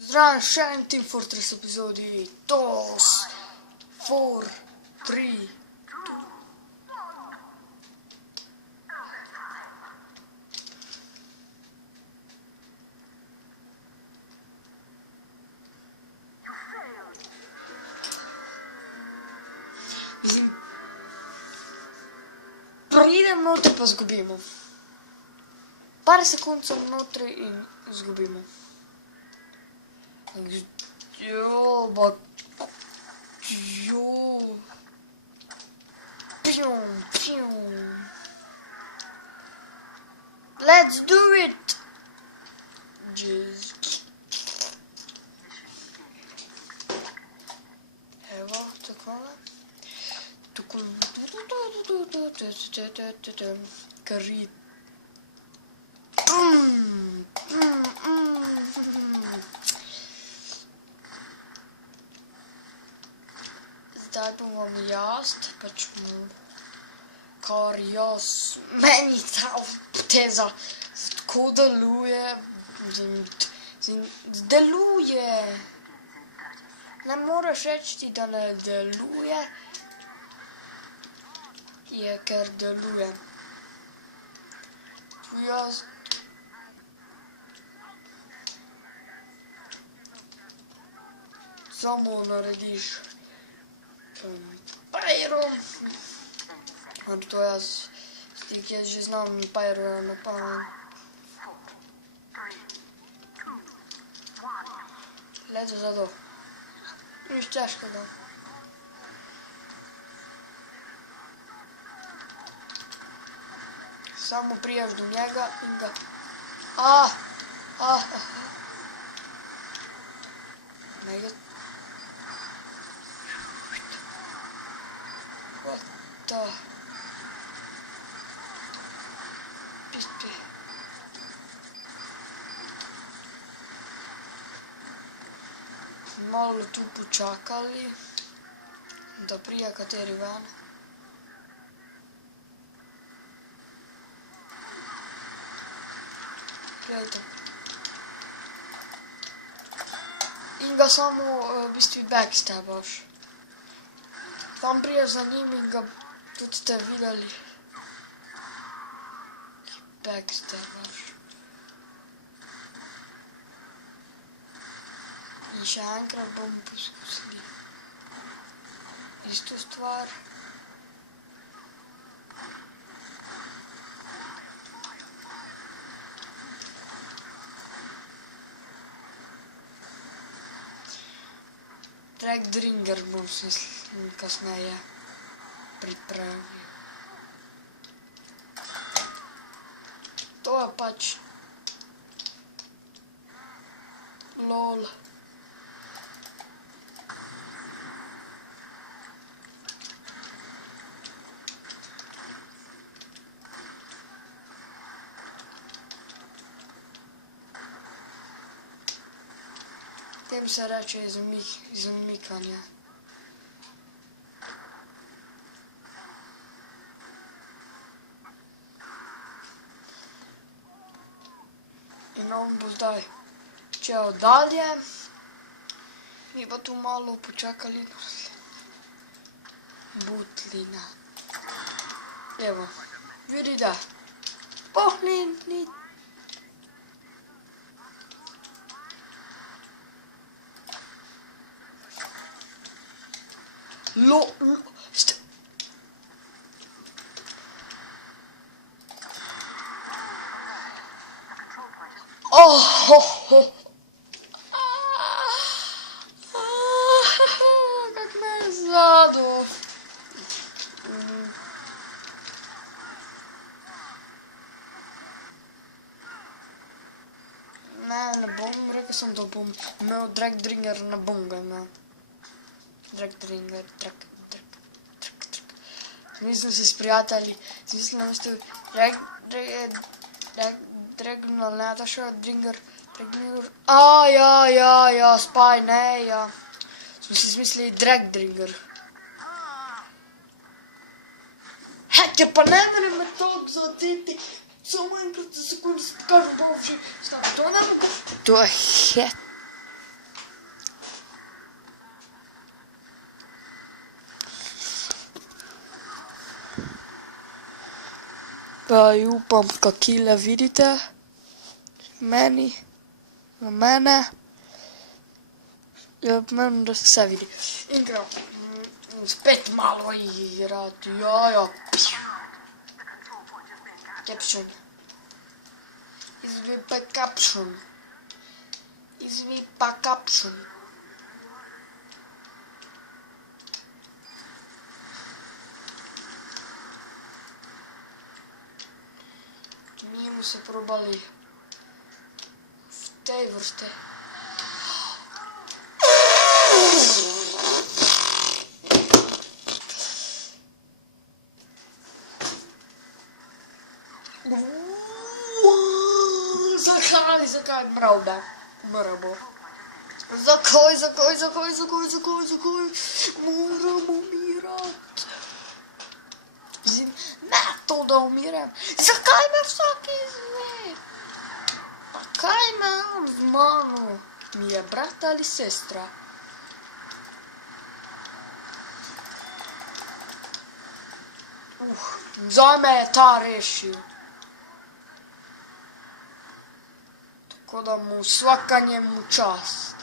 Zdravim še en Team Fortress epizodi. TOS 4, 3, 2. Mislim, pridem noter pa zgubimo. Par sekund sem notri in zgubimo. Jo. Pjum. Let's do it. Just. Evo, takole. Kari. Zdaj bom vam jaz, pač kar jaz, meni ta poteza tako deluje, deluje. Ne moreš reči, da ne deluje, je ker deluje. Jaz samo narediš Pyro, to jaz že znam Pyro na pamet. Leto za to, nič težkega. Samo prijaš do njega in ga... Mega... What the... Pisti. Malo tu počakali, da prija kateri ven. Gledajte. In ga samo v bistvu backstabaš. Tam priješ za njim in ga tudi ste videli. Backstabaš. In še enkrat bom poskusili isto stvar. Dragdringer bom si kasneje pripravil. To je pač LOL. Tem se reče izumikanje. In on bo zdaj čel dalje. Mi pa tu malo počakali. Butlina. Evo, vidite. Ni. Как me je zadal. Ne bom, rekel sem, da bom imel Dragdringer, ne bom ga imel. Dragdringer. Nisem se s prijatelji, mislim, da ste Dragnal, ne, ta še Dringer. Ja, Spy, ne, ja. Smo si smislili Dragdringer. Ker pa ne morem me toliko zaoteti, samo enkrat za sekundu se pokažem, pa vši, to ne mogo. To je Pa upam, kakile vidite. Meni. Na mene. Ja, meni, da se vse vidi. In gremo. Spet malo igrati. Ja. Caption. Izvi pa caption. Izvi pa caption. Nismo se probali v tej vrste. Zakaj mravda? Moramo. Zakaj? Moramo umirati. Ne to, da umirem. Zakaj me vsak izve? Pa kaj me on z mano? Mi je brat ali sestra? Zdaj me je ta rešil. Tako da mu svaka njemu čast.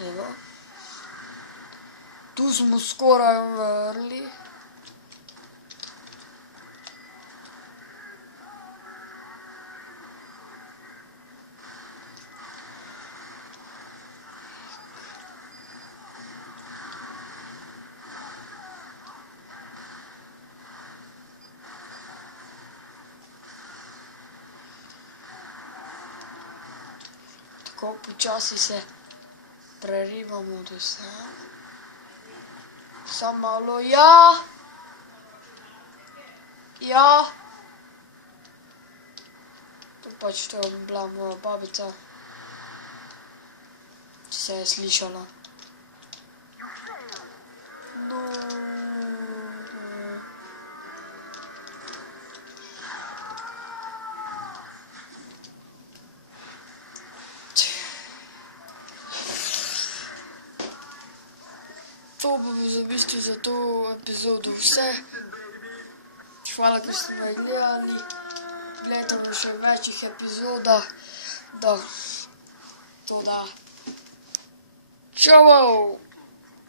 Evo. Tu smo skoraj umrli. Tako počasi se prerivamo do sem. Samo malo, ja. To pač to je bila moja babica. Če se je slišala. No. To bo v bistvu za to epizodo vse. Hvala, ker ste me gledali. Gledajte me še v večjih epizodah. Čau!